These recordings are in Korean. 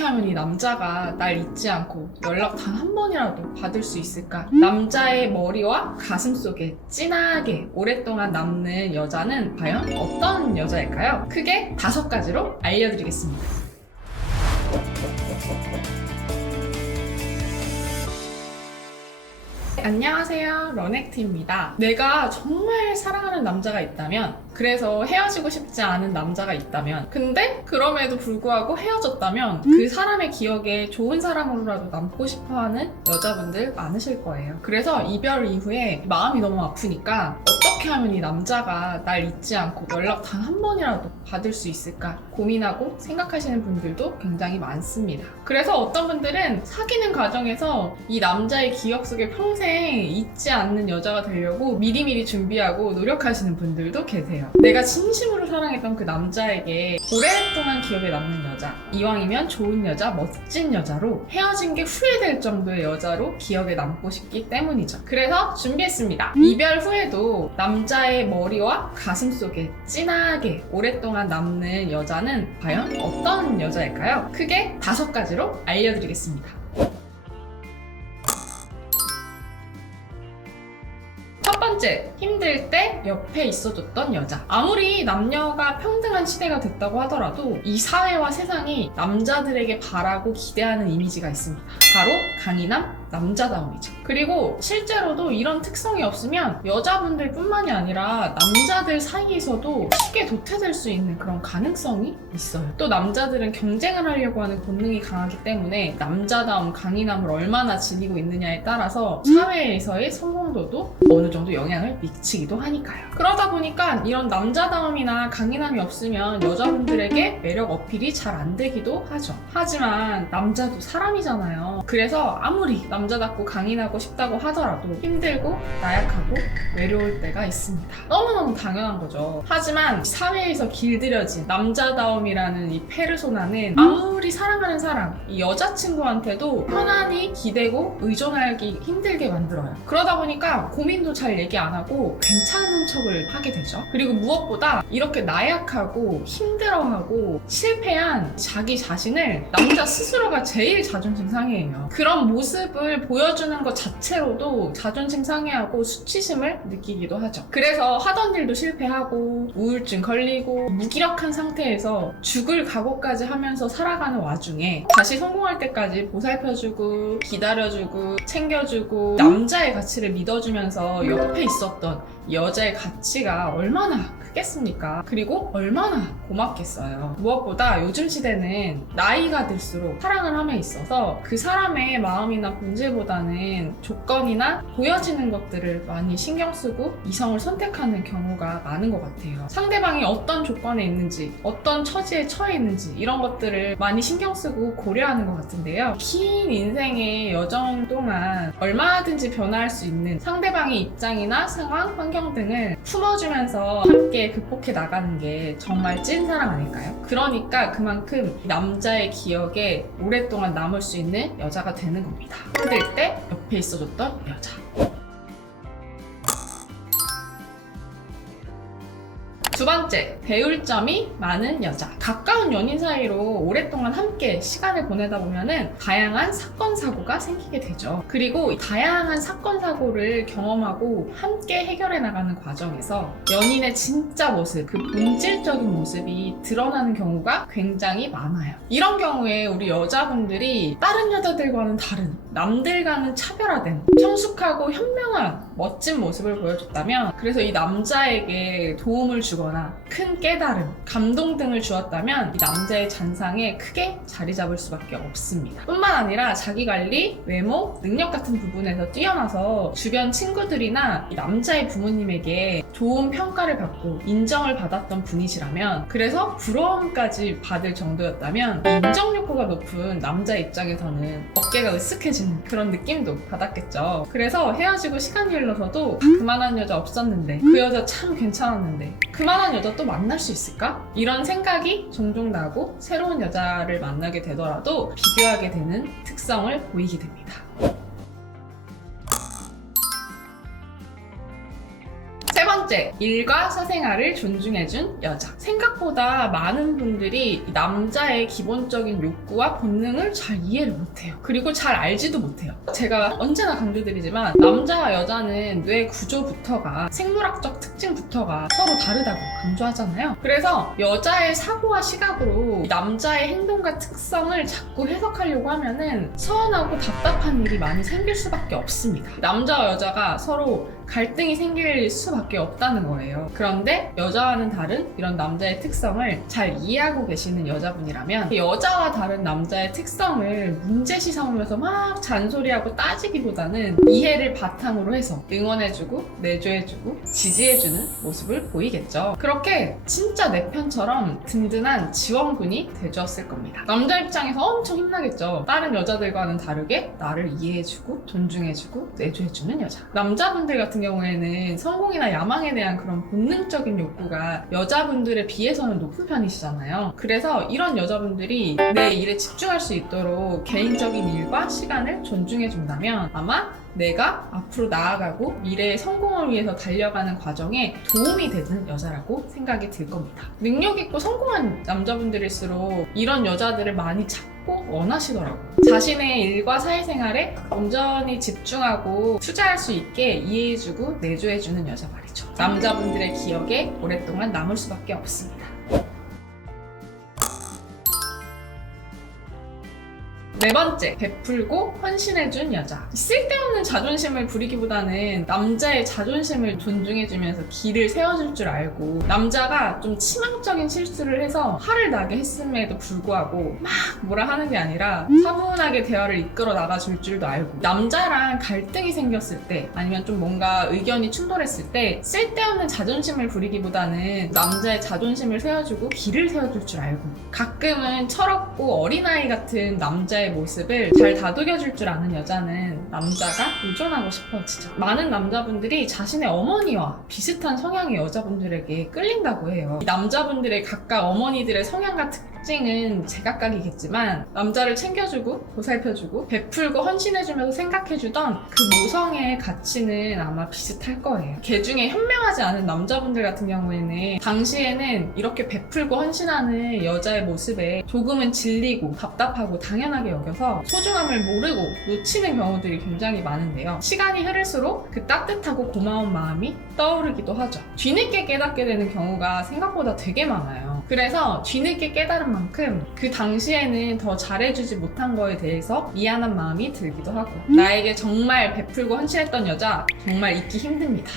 어떻게 하면 이 남자가 날 잊지 않고 연락 단 한 번이라도 받을 수 있을까? 남자의 머리와 가슴 속에 진하게 오랫동안 남는 여자는 과연 어떤 여자일까요? 크게 5가지로 알려드리겠습니다. 안녕하세요, 러넥트입니다. 내가 정말 사랑하는 남자가 있다면, 그래서 헤어지고 싶지 않은 남자가 있다면, 근데 그럼에도 불구하고 헤어졌다면 그 사람의 기억에 좋은 사람으로라도 남고 싶어하는 여자분들 많으실 거예요. 그래서 이별 이후에 마음이 너무 아프니까 어떻게 하면 이 남자가 날 잊지 않고 연락 단 한 번이라도 받을 수 있을까 고민하고 생각하시는 분들도 굉장히 많습니다. 그래서 어떤 분들은 사귀는 과정에서 이 남자의 기억 속에 평생 잊지 않는 여자가 되려고 미리미리 준비하고 노력하시는 분들도 계세요. 내가 진심으로 사랑했던 그 남자에게 오랫동안 기억에 남는 여자, 이왕이면 좋은 여자, 멋진 여자로 헤어진 게 후회될 정도의 여자로 기억에 남고 싶기 때문이죠. 그래서 준비했습니다. 이별 후에도 남자의 머리와 가슴 속에 진하게 오랫동안 남는 여자는 과연 어떤 여자일까요? 크게 5가지로 알려드리겠습니다. 첫 번째, 힘들 때 옆에 있어줬던 여자. 아무리 남녀가 평등한 시대가 됐다고 하더라도 이 사회와 세상이 남자들에게 바라고 기대하는 이미지가 있습니다. 바로 강인함, 남자다움이죠. 그리고 실제로도 이런 특성이 없으면 여자분들 뿐만이 아니라 남자들 사이에서도 쉽게 도태될 수 있는 그런 가능성이 있어요. 또 남자들은 경쟁을 하려고 하는 본능이 강하기 때문에 남자다움, 강인함을 얼마나 지니고 있느냐에 따라서 사회에서의 성공도도 어느 정도 영향을 미치기도 하니까요. 그러다 보니까 이런 남자다움이나 강인함이 없으면 여자분들에게 매력 어필이 잘 안 되기도 하죠. 하지만 남자도 사람이잖아요. 그래서 아무리 남자답고 강인하고 싶다고 하더라도 힘들고 나약하고 외로울 때가 있습니다. 너무너무 당연한 거죠. 하지만 사회에서 길들여진 남자다움이라는 이 페르소나는 아무리 사랑하는 사람, 이 여자친구한테도 편안히 기대고 의존하기 힘들게 만들어요. 그러다 보니까 고민도 잘 얘기 안 하고 괜찮은 척을 하게 되죠. 그리고 무엇보다 이렇게 나약하고 힘들어하고 실패한 자기 자신을 남자 스스로가 제일 자존심 상해해요. 그런 모습을 보여주는 것 자체로도 자존심 상해하고 수치심을 느끼기도 하죠. 그래서 하던 일도 실패하고 우울증 걸리고 무기력한 상태에서 죽을 각오까지 하면서 살아가는 와중에 다시 성공할 때까지 보살펴주고 기다려주고 챙겨주고 남자의 가치를 믿어주면서 옆에 있었던 여자의 가치가 얼마나 크겠습니까? 그리고 얼마나 고맙겠어요. 무엇보다 요즘 시대는 나이가 들수록 사랑을 함에 있어서 그 사람의 마음이나 본질보다는 조건이나 보여지는 것들을 많이 신경 쓰고 이성을 선택하는 경우가 많은 것 같아요. 상대방이 어떤 조건에 있는지, 어떤 처지에 처해 있는지 이런 것들을 많이 신경 쓰고 고려하는 것 같은데요. 긴 인생의 여정 동안 얼마든지 변화할 수 있는 상대방의 입장이나 상황, 환경 등을 품어주면서 함께 극복해 나가는 게 정말 찐 사랑 아닐까요? 그러니까 그만큼 남자의 기억에 오랫동안 남을 수 있는 여자가 되는 겁니다. 힘들 때 옆에 있어줬던 여자. 두 번째, 배울 점이 많은 여자. 가까운 연인 사이로 오랫동안 함께 시간을 보내다 보면은 다양한 사건, 사고가 생기게 되죠. 그리고 다양한 사건, 사고를 경험하고 함께 해결해 나가는 과정에서 연인의 진짜 모습, 그 본질적인 모습이 드러나는 경우가 굉장히 많아요. 이런 경우에 우리 여자분들이 다른 여자들과는 다른, 남들과는 차별화된 성숙하고 현명한 멋진 모습을 보여줬다면, 그래서 이 남자에게 도움을 주거나 큰 깨달음, 감동 등을 주었다면 이 남자의 잔상에 크게 자리 잡을 수밖에 없습니다. 뿐만 아니라 자기관리, 외모, 능력 같은 부분에서 뛰어나서 주변 친구들이나 이 남자의 부모님에게 좋은 평가를 받고 인정을 받았던 분이시라면, 그래서 부러움까지 받을 정도였다면 인정 욕구가 높은 남자 입장에서는 어깨가 으쓱해지는 그런 느낌도 받았겠죠. 그래서 헤어지고 시간이 흘러서도 그만한 여자 없었는데, 그 여자 참 괜찮았는데, 그만한 여자 또 만날 수 있을까? 이런 생각이 종종 나고 새로운 여자를 만나게 되더라도 비교하게 되는 특성을 보이게 됩니다. 세 번째, 번째, 일과 사생활을 존중해준 여자. 생각보다 많은 분들이 남자의 기본적인 욕구와 본능을 잘 이해를 못해요. 그리고 잘 알지도 못해요. 제가 언제나 강조드리지만 남자와 여자는 뇌 구조부터가, 생물학적 특징부터가 서로 다르다고 강조하잖아요. 그래서 여자의 사고와 시각으로 남자의 행동과 특성을 자꾸 해석하려고 하면은 서운하고 답답한 일이 많이 생길 수밖에 없습니다. 남자와 여자가 서로 갈등이 생길 수밖에 없다는 거예요. 그런데 여자와는 다른 이런 남자의 특성을 잘 이해하고 계시는 여자분이라면 여자와 다른 남자의 특성을 문제시 삼으면서 막 잔소리하고 따지기보다는 이해를 바탕으로 해서 응원해주고 내조해주고 지지해주는 모습을 보이겠죠. 그렇게 진짜 내 편처럼 든든한 지원군이 돼주었을 겁니다. 남자 입장에서 엄청 힘나겠죠. 다른 여자들과는 다르게 나를 이해해주고 존중해주고 내조해주는 여자. 남자분들 같은 경우에는 성공이나 야망에 대한 그런 본능적인 욕구가 여자분들에 비해서는 높은 편이시잖아요. 그래서 이런 여자분들이 내 일에 집중할 수 있도록 개인적인 일과 시간을 존중해준다면 아마 내가 앞으로 나아가고 미래의 성공을 위해서 달려가는 과정에 도움이 되는 여자라고 생각이 들 겁니다. 능력 있고 성공한 남자분들일수록 이런 여자들을 많이 찾고 원하시더라고요. 자신의 일과 사회생활에 온전히 집중하고 투자할 수 있게 이해해주고 내조해주는 여자 말이죠. 남자분들의 기억에 오랫동안 남을 수밖에 없습니다. 네 번째, 베풀고 헌신해준 여자. 쓸데없는 자존심을 부리기보다는 남자의 자존심을 존중해주면서 길을 세워줄 줄 알고, 남자가 좀 치명적인 실수를 해서 화를 나게 했음에도 불구하고 막 뭐라 하는 게 아니라 차분하게 대화를 이끌어 나가줄 줄도 알고, 남자랑 갈등이 생겼을 때 아니면 좀 뭔가 의견이 충돌했을 때 쓸데없는 자존심을 부리기보다는 남자의 자존심을 세워주고 길을 세워줄 줄 알고, 가끔은 철없고 어린아이 같은 남자의 모습을 잘 다독여줄 줄 아는 여자는 남자가 의존하고 싶어지죠. 많은 남자분들이 자신의 어머니와 비슷한 성향의 여자분들에게 끌린다고 해요. 이 남자분들의 각각 어머니들의 성향과 특징은 제각각이겠지만 남자를 챙겨주고 보살펴주고 베풀고 헌신해주면서 생각해주던 그 모성의 가치는 아마 비슷할 거예요. 개 중에 현명하지 않은 남자분들 같은 경우에는 당시에는 이렇게 베풀고 헌신하는 여자의 모습에 조금은 질리고 답답하고 당연하게 여겨서 소중함을 모르고 놓치는 경우들이 굉장히 많은데요. 시간이 흐를수록 그 따뜻하고 고마운 마음이 떠오르기도 하죠. 뒤늦게 깨닫게 되는 경우가 생각보다 되게 많아요. 그래서 뒤늦게 깨달은 만큼 그 당시에는 더 잘해주지 못한 거에 대해서 미안한 마음이 들기도 하고, 나에게 정말 베풀고 헌신했던 여자 정말 잊기 힘듭니다.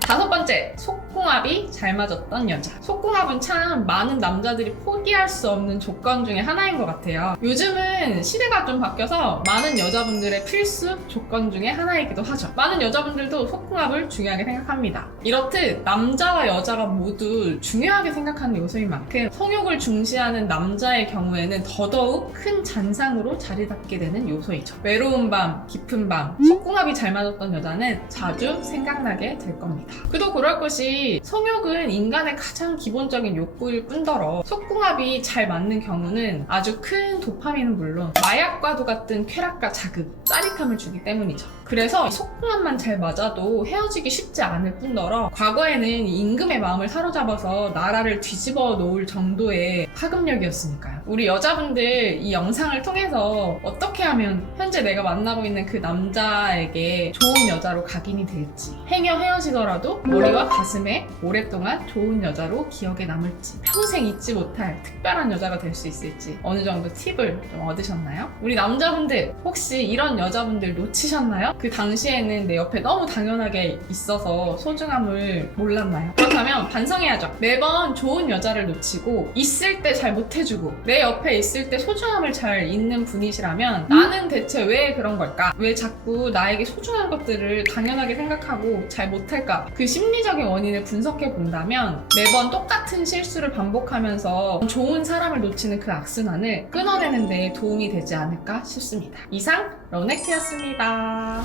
다섯 번째, 속궁합이 잘 맞았던 여자. 속궁합은 참 많은 남자들이 포기할 수 없는 조건 중에 하나인 것 같아요. 요즘은 시대가 좀 바뀌어서 많은 여자분들의 필수 조건 중에 하나이기도 하죠. 많은 여자분들도 속궁합을 중요하게 생각합니다. 이렇듯 남자와 여자가 모두 중요하게 생각하는 요소인 만큼 성욕을 중시하는 남자의 경우에는 더더욱 큰 잔상으로 자리 잡게 되는 요소이죠. 외로운 밤, 깊은 밤, 속궁합이 잘 맞았던 여자는 자주 생각나게 될 겁니다. 그도 그럴 것이 성욕은 인간의 가장 기본적인 욕구일 뿐더러 속궁합이 잘 맞는 경우는 아주 큰 도파민은 물론 마약과도 같은 쾌락과 자극, 짜릿함을 주기 때문이죠. 그래서 속궁합만 잘 맞아도 헤어지기 쉽지 않을 뿐더러 과거에는 임금의 마음을 사로잡아서 나라를 뒤집어 놓을 정도의 파급력이었으니까요. 우리 여자분들 이 영상을 통해서 어떻게 하면 현재 내가 만나고 있는 그 남자에게 좋은 여자로 각인이 될지, 행여 헤어지더라도 머리와 가슴에 오랫동안 좋은 여자로 기억에 남을지, 평생 잊지 못할 특별한 여자가 될 수 있을지 어느 정도 팁을 좀 얻으셨나요? 우리 남자분들 혹시 이런 여자분들 놓치셨나요? 그 당시에는 내 옆에 너무 당연하게 있어서 소중함을 몰랐나요? 그렇다면 반성해야죠. 매번 좋은 여자를 놓치고 있을 때 잘 못해주고 내 옆에 있을 때 소중함을 잘 잊는 분이시라면 나는 대체 왜 그런 걸까? 왜 자꾸 나에게 소중한 것들을 당연하게 생각하고 잘 못할까? 그 심리적인 원인을 분석해 본다면 매번 똑같은 실수를 반복하면서 좋은 사람을 놓치는 그 악순환을 끊어내는 데 도움이 되지 않을까 싶습니다. 이상 러넥트였습니다.